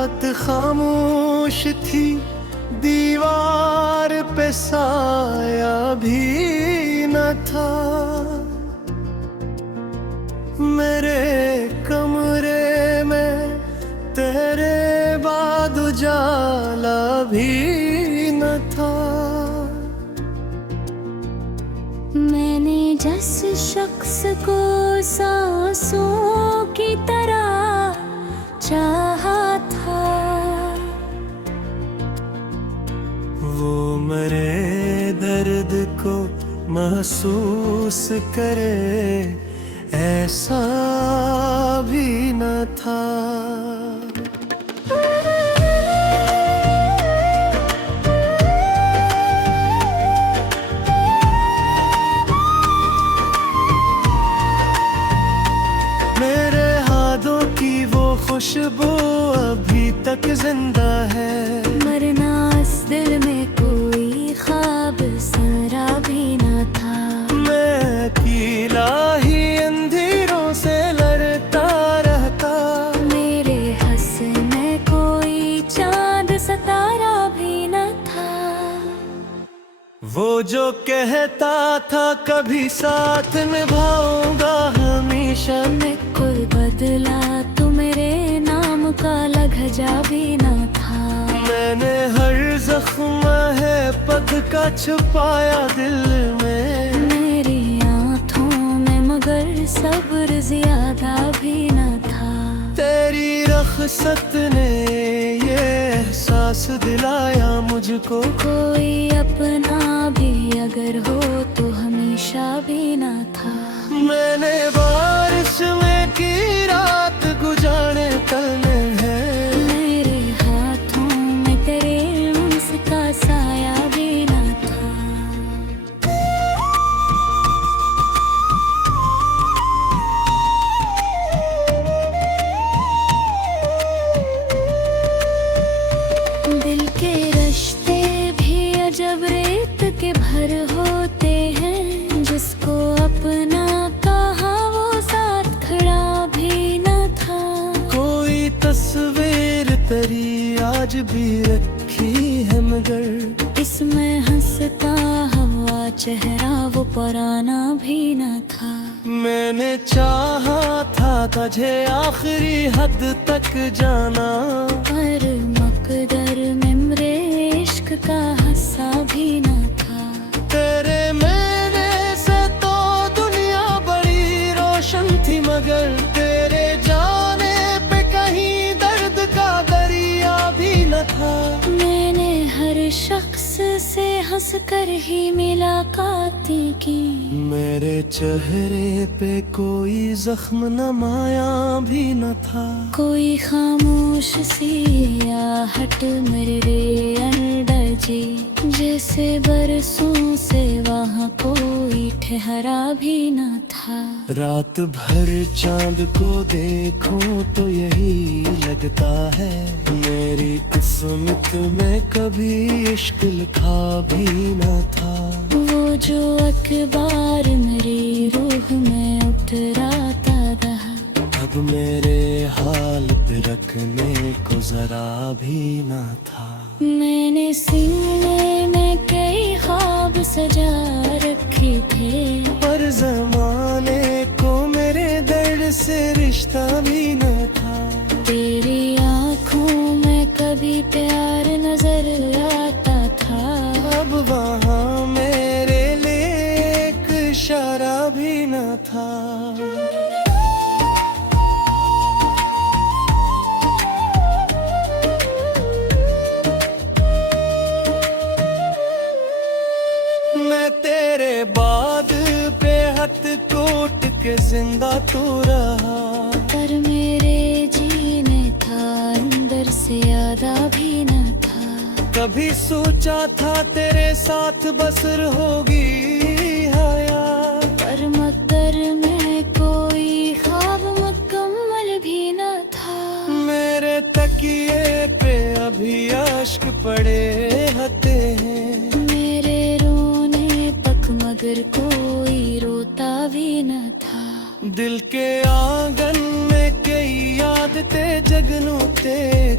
रात खामोश थी, दीवार पे साया भी न था। मेरे कमरे में तेरे बाद उजाला भी न था। मैंने जिस शख्स को सांसों की तरह चाहा था, वो मेरे दर्द को महसूस करे ऐसा भी न था। मेरे हाथों की वो खुशबू अभी तक जिंदा है, मरना इस दिल में कोई ख्वाब सारा भी न था। मैं अकेला ही अंधेरों से लड़ता रहता, मेरे हंसने कोई चांद सितारा भी न था। वो जो कहता था कभी साथ निभाऊंगा हमेशा, मैं कोई बदला तो मेरे नाम का लहजा भी न था। मैंने हर जख्म है पद का छुपाया दिल में, मेरी आँखों में मगर सब्र ज्यादा भी न था। तेरी रख़्सत ने ये एहसास दिलाया मुझको, कोई अपना भी अगर हो तो हमेशा भी न था। मैंने बारिश में की रात गुजारे तलने हैं, मेरे हाथों में तेरे मुस्का साया भी न था। दिल के रिश्ते भी अजब रेत के भर होते हैं, जिसको अपना कहा वो साथ खड़ा भी न था। कोई तस्वीर तेरी आज भी रखी है मगर, इसमें हंसता हुआ चेहरा वो पुराना भी न था। मैंने चाहा था तुझे आखिरी हद तक जाना, पर मकदर में मेरे इश्क का हिस्सा भी न था। तेरे मेरे से तो दुनिया बड़ी रोशन थी, मगर तेरे जाने पे कहीं दर्द का दरिया भी न था। मैंने हर शख्स से हंसकर ही मुलाकातें की, मेरे चेहरे पे कोई जख्म नमाया भी न था। कोई खामोश सी आहट मेरे अंदर जी, जैसे बरसों से वहाँ कोई ठहरा भी न था। रात भर चांद को देखूं तो यही लगता है, मेरी किस्मत में कभी इश्क लिखा भी न था। वो जो अखबार मेरी रूह में उतराता रहा, अब मेरे हाल पे रखने को जरा भी न था। मैंने सीने में कई ख्वाब सजा रखे थे, पर जमाने को मेरे दर्द से रिश्ता भी न था। तेरी आँखों में कभी प्यार नजर आता था, अब वहाँ मेरे लिए एक इशारा भी न था। मैं तेरे बाद बेहद कोट के जिंदा तो रहा, पर मेरे जीने था अंदर से यादा भी न था। कभी सोचा था तेरे साथ बसर होगी हयात, पर मकदर में कोई ख्वाब मुकम्मल भी न था। मेरे तकिए पे अभी अश्क पड़े हते हैं, मेरे रोने तक मगर कोई रोता भी न था। दिल के आंगन में कई याद ते जगनू ते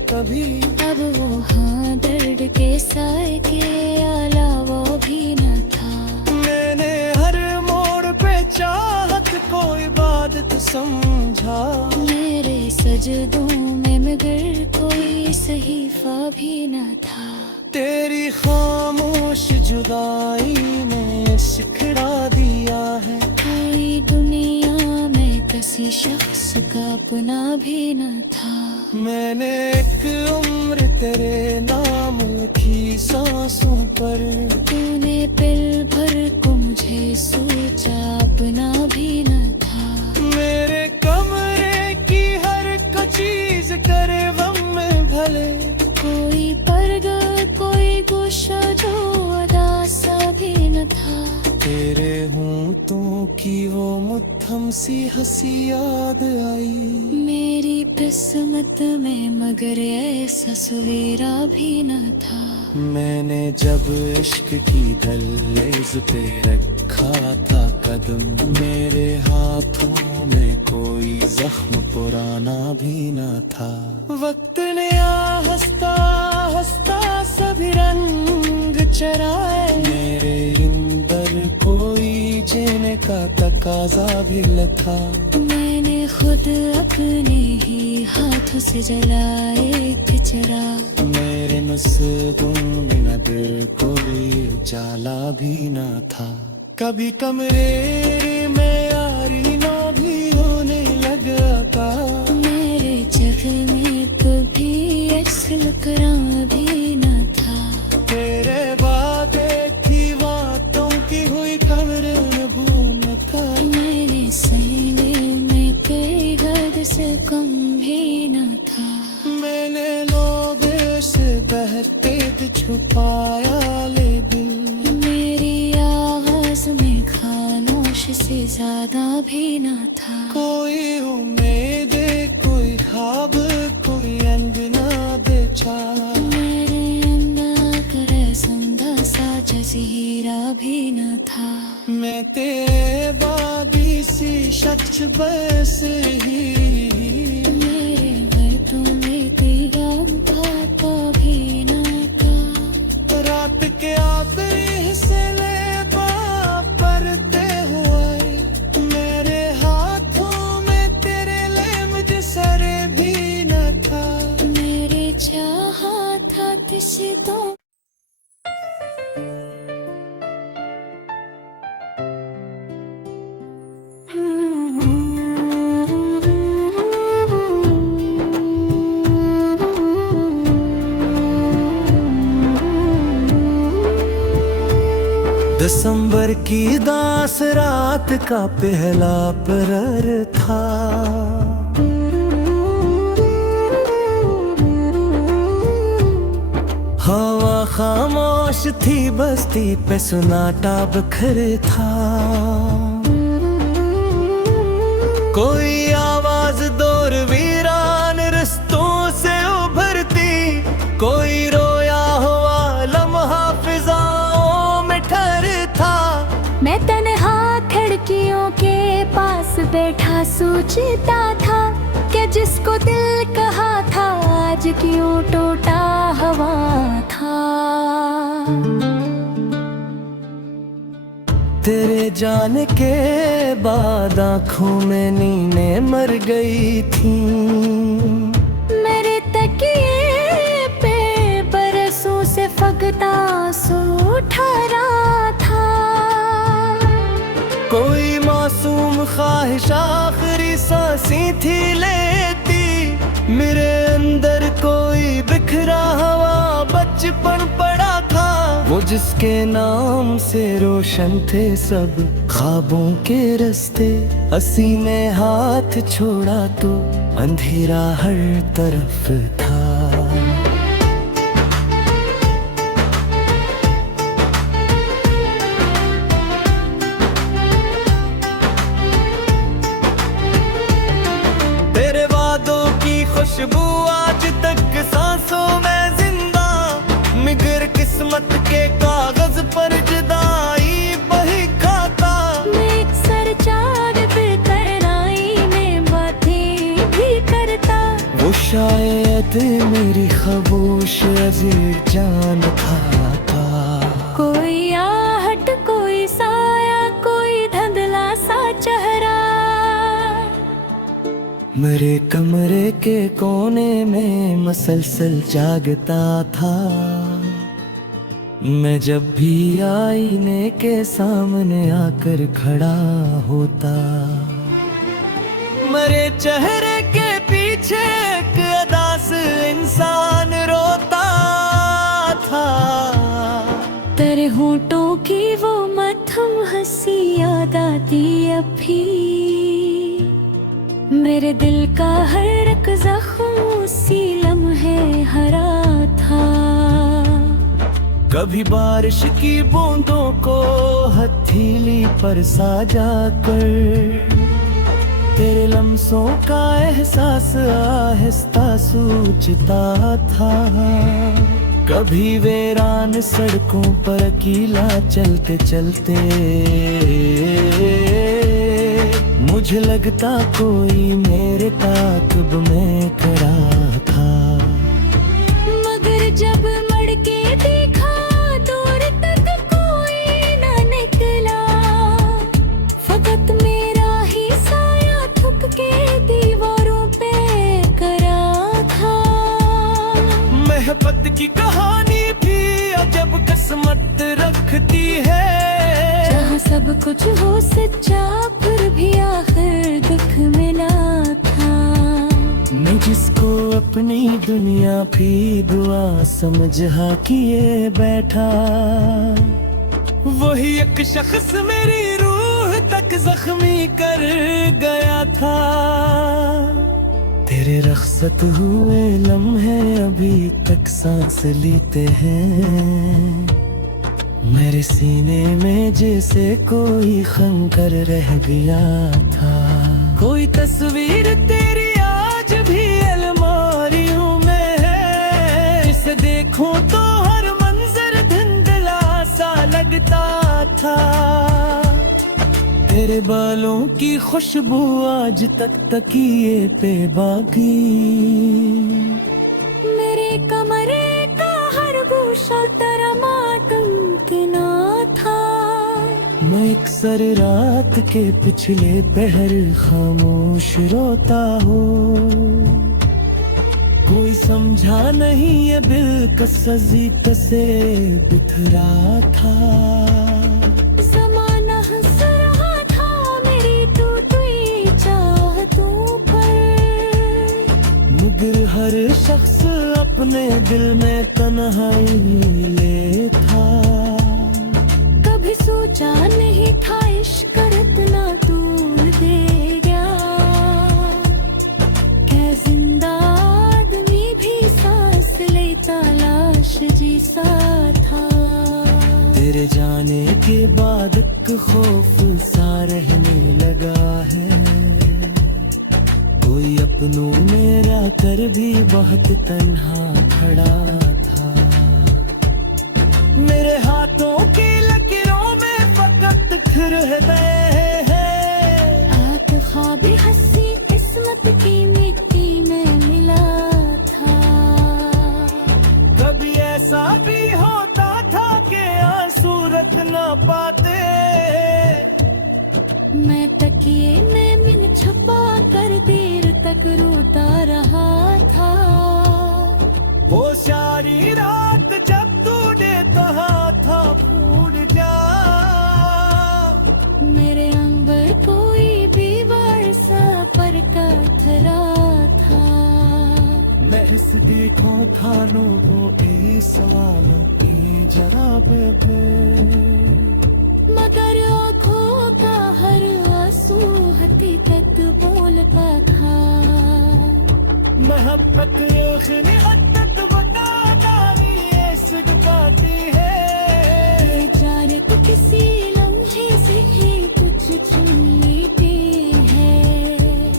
कभी। अब वो हाँ दर्द के साए के अलावा भी न था। मैंने हर मोड़ पे चाहत को इबादत समझा। मेरे सजदों में मगर कोई सहीफा भी न था। तेरी खामोश जुदाई ने सिखड़ा दिया है। कोई दुनिया में किसी शख्स का अपना भी न था। मैंने एक उम्र तेरे नाम लिखी सांसों पर। तूने पल भर को मुझे सोचा अपना भी न था। मेरे कमरे की हर चीज करे गम में भले। कोई पर्दा कोई गोशा जो अदा सा भी न था। तेरे होंठों की वो मुट्ठम सी हंसी याद आई। मेरी किस्मत में मगर ऐसा सवेरा भी न था। मैंने जब इश्क की दहलीज पे रखा था कदम। मेरे हाथों में कोई जख्म पुराना भी न था। वक्त ने हंसता हंसता सभी रंग चराए। मेरे अंदर कोई जीने का तकाजा भी लिखा। मैंने खुद अपने ही हाथों से जलाए थे चिराग। मेरे नुस्खों में न दिल कोई उजाला भी न था। कभी कमरे में यारी ना भी होने लगा। मेरे जख्म में कभी असल करा भी न था। तेरे वादे थी बातों की हुई खबर न था। मेरे सीने में कई हद से कम भी न था। मैंने लोबे से बहते छुपाया ले दिल। मेरी आवाज में खामोश से ज्यादा भी न था। कोई उम्मीद कोई ख्वाब कोई अंगना बेचा। मेरे अंदर करे संदा सा जजीरा भी न था। मैं तेरे बागी सी शख्स बस ही। मेरे बैठों में तेरा भापा भी न था। रात के आखिरी हिस्से ले परते हुए। मेरे हाथों में तेरे लेम सरे भी न था। मेरे चाहा था किसी तो दिसंबर की दास रात का पहला प्रहर था। हवा खामोश थी बस्ती पे सन्नाटा बिखर था। कोई आवाज दूर वीरान रस्तों से उभरती। कोई रोया हुआ लम्हा फिजाओं में ठहरता। मैं तन्हा खिड़कियों के पास बैठा सोचता था कि जिसको दिल कहा था आज क्यों टूटा हवा था। तेरे जाने के बाद आँखों में नींदें मर गई थी। मेरे तकिए पे बरसों से फगता सो ठहरा था। कोई मासूम ख्वाहिश आखिरी सांसें थी लेती। मेरे अंदर कोई बिखरा हुआ बचपन पड़ा था। वो जिसके नाम से रोशन थे सब ख्वाबों के रास्ते। हंसी ने हाथ छोड़ा तो अंधेरा हर तरफ था। तेरे वादों की खुशबू आज तक सांसों में जिंदा। मगर किस्मत के कागज पर जुदाई बही खाता। मैं अक्सर चाँद पे तराई में बातें भी करता। शायद मेरी खामोश अजीब जान खाता। कोई आहट, कोई साया, कोई धुंधला सा चेहरा मेरे कमरे के कोने में मसलसल जागता था। मैं जब भी आईने के सामने आकर खड़ा होता, मेरे चेहरे के पीछे एक अदास इंसान रोता था। तेरे होठों की वो मध्यम हंसी याद आती अब भी। मेरे दिल का हर एक जख्म उसी लम्हे हरा था। कभी बारिश की बूंदों को हथेली पर साजा कर तेरे लम्सों का एहसास आहिस्ता सूझता था। कभी वीरान सड़कों पर अकेला चलते चलते मुझे लगता कोई मेरे ताक़ब में खड़ा था। मगर जब मड़ के देखा दूर तक कोई न निकला, फकत मेरा ही साया थुक के दीवारों पे करा था। मोहब्बत की कहानी भी अजब किस्मत रखती है। जहाँ सब कुछ हो सच्चा फिर भी आखिर दुख मिला था। मैं जिसको अपनी दुनिया भी दुआ समझा किए बैठा, वही एक शख्स मेरी रूह तक जख्मी कर गया था। तेरे रख्सत हुए लम्हे अभी तक सांस लेते हैं। मेरे सीने में जैसे कोई खंकर रह गया था। कोई तस्वीर तेरी आज भी अलमारियों में है। इसे देखूं तो हर मंजर धुंधला सा लगता था। तेरे बालों की खुशबू आज तक तकिए पे बाकी। मेरे कमरे का हर गोशा तेरा मातम के ना था। मैं अक्सर रात के पिछले पहर खामोश रोता हूँ। कोई समझा नहीं ये दिल का सजीत से बिखरा था। ज़माना हंस रहा था मेरी टूटी चाहतों पर, मगर हर शख्स अपने दिल में तन्हाई ले था। कभी सोचा नहीं था इश्क इतना दूर दे गया। क्या जिंदा आदमी भी सांस लेता लाश जैसा था। तेरे जाने के बाद एक खौफ सा रहने लगा है। कोई अपनों में रह कर भी बहुत तन्हा खड़ा था। मेरे हाथों की लकीरों में फकत हृदय है। आग ख्वाब हंसी किस्मत की मिट्टी में मिला था। कभी ऐसा भी होता था कि आंसू रख ना पाते। मैं तकिए में मिन छुपा कर देर तक रोता रहा था। वो सारी रात जब तूने कहा था भूल जा, मेरे अंबर कोई भी वर्षा पर कथरा था। मैं इस देखो था लोगों ए सवालों के जवाब पे, मगर आँखों का हर आंसू हकीकत बोलता था। मोहब्बत आखिरी हद बता डाली इश्क पाती है। जाने तो किसी लम्हे से ही कुछ छीन लेते हैं।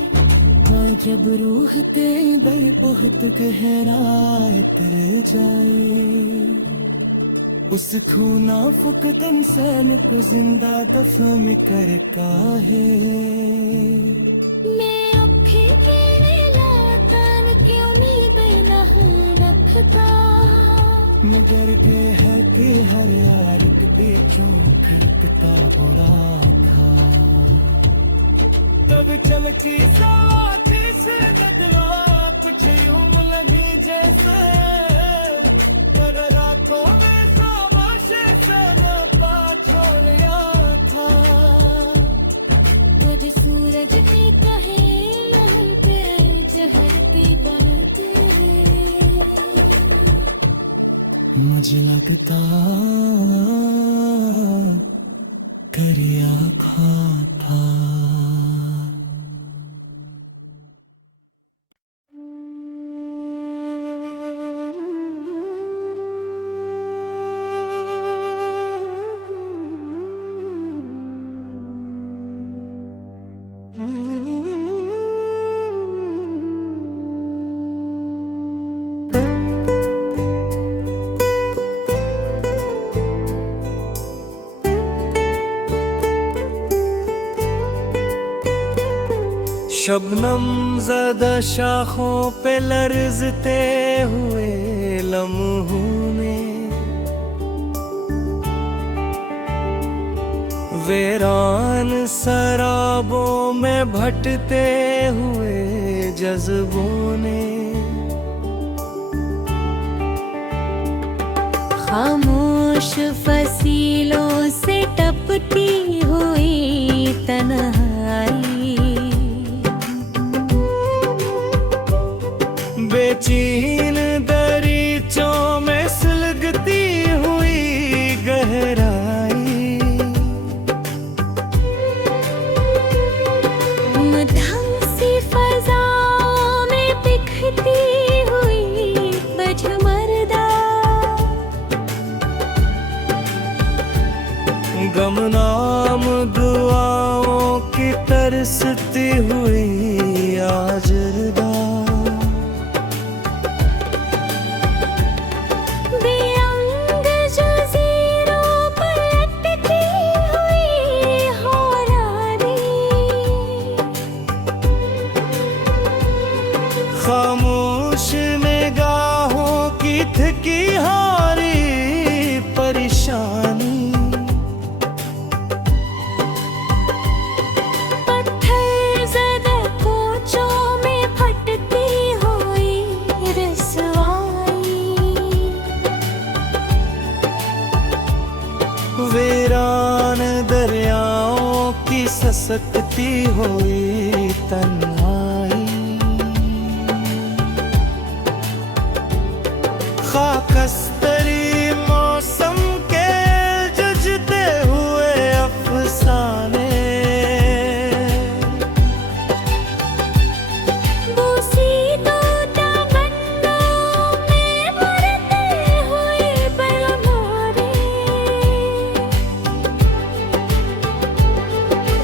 और जब रूह तेरी दर बहुत गहराई उतर जाए, उस खूना फुकत इंसान को जिंदा दफन कर काहे। मैं अखी तेरे लातन क्यों था, मगर ये है कि हर यार एक पीछों खड़कता बुरा था। तब चल की साथी से बदला कुछ यूं लगी जैसे कर रातों में साबाशे से नपा छोड़िया था। तुझ सूरज भी कहे लहके जहर पी बनते, मुझे लगता करिया खा था। शबनम ज़दा शाखों पे लर्जते हुए लम्हों में, वीरान शराबों में भटते हुए जज्बों ने, खामोश फसीलों से टपकी हुई तन्हाई, बेचैन दरीचों में सुलगती हुई गहराई, मध्यम सी फज़ाओं में बिखती हुई बजमर्दा, गमनाम दुआओं की तरसती हुई आजरदा, बेअंग जज़ीरों पर लटकी हुई होरानी, खामोश निगाहों की थकी हारी परेशानी, पत्थर ज़दा कोचों में फटती हुई रसवाई, वीरान दरियाओं की ससकती हुई तन्हाई, खाकस्तरी मौसम के जजते हुए अफसाने, बूसीदो तमन्नाओं में मरते हुए बेमारे,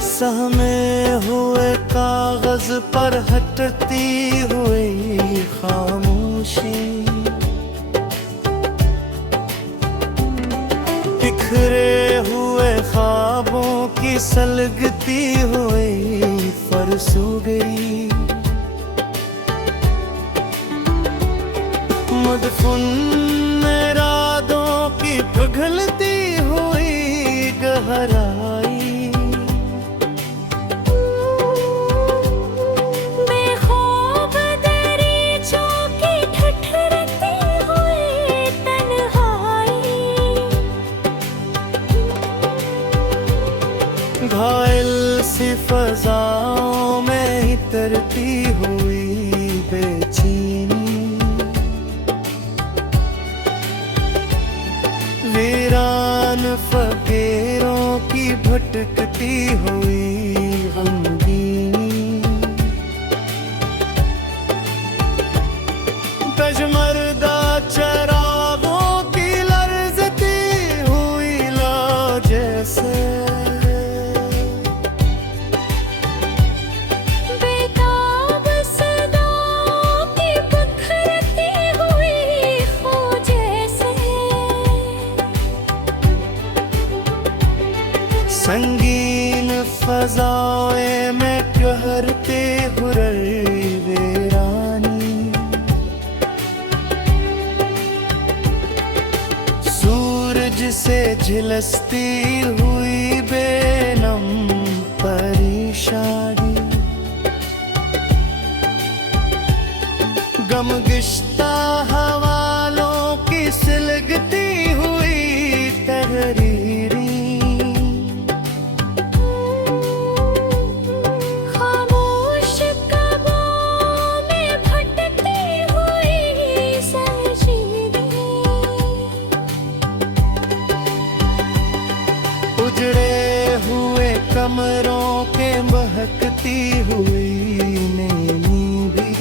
सहमे हुए कागज पर हटती हुई खामोशी, बिखरे हुए ख्वाबों की सलगती हुई फरसुगरी, मदफुन इरादों की पिघलती हुई गहराई, बेखौफ दरीचों की ठठरती हुई तन्हाई, घायल सी फज़ाओं में इतरती हुई बेचैनी, वीरान फकीरों की भटकती हुई गमगीनी, तजमर्दा चरागों की लर्जती हुई ला जैसे, बेताब सदाओं की बिखरती हुई खो जैसे, संगीन फज़ाओं में कहरते हुर्र वीरानी, तुझसे झिलसती हुई बेनम परेशानी, गमगिश्ता हवालों की सिलगती हुई तहरीरी, खामोश कब्रों में भटकती हुई सहजीरी, उजड़े हुए कमरों के महकती हुई नैनी भी,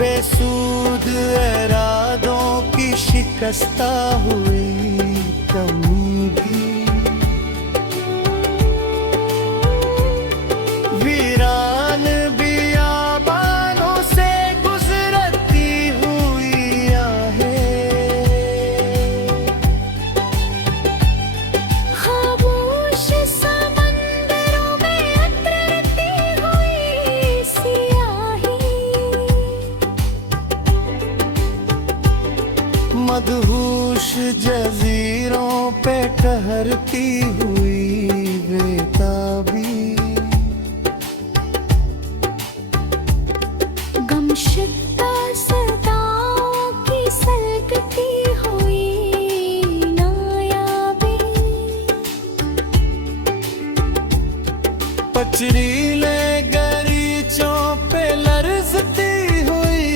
बेसूद इरादों की शिकस्ता हुई कमी भी, वीरान बियाबानों से गुजरती हुई आहें, खामोश समंदरों में उतरती हुई सियाही, मदहोश जजीरों पे ठहरती हुई बेताबी, गमशिक्का सदाओं की सलगती हुई नायाबी, पचरीले गरीचों पे लरजती हुई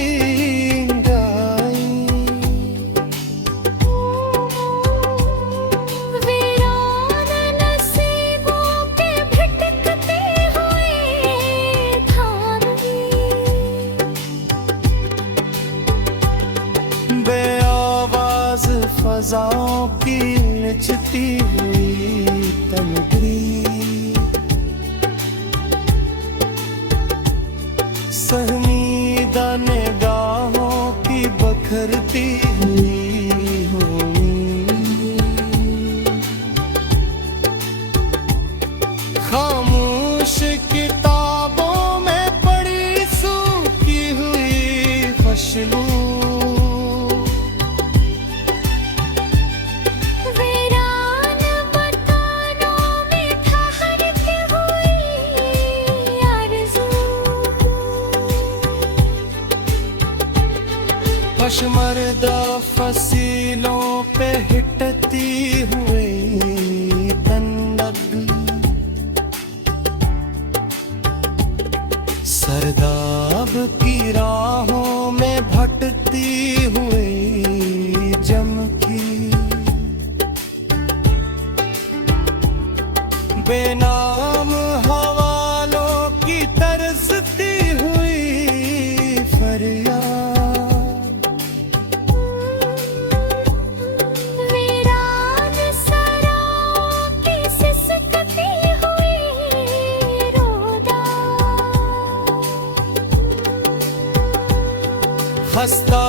गाई, वीरान नसीबों के भटकती हुई धामी, बेआवाज फजाओं की निचती हुई तनगरी, सहमीदा निगाहों की बखरती हुई होनी, खामोश किताबों में पड़ी सूखी हुई फसलों, वीरान मकानों में ठहरती हुई आरज़ू, पशमर्दा फसीलों पे हिटती हुई तन्नक, सरदाब की राहों में भटती हुई जमकी, बेनाम हवालों की तरसती हुई फरियाद, वीरान सराओं की सिसकती हुई रोदा, खस्ता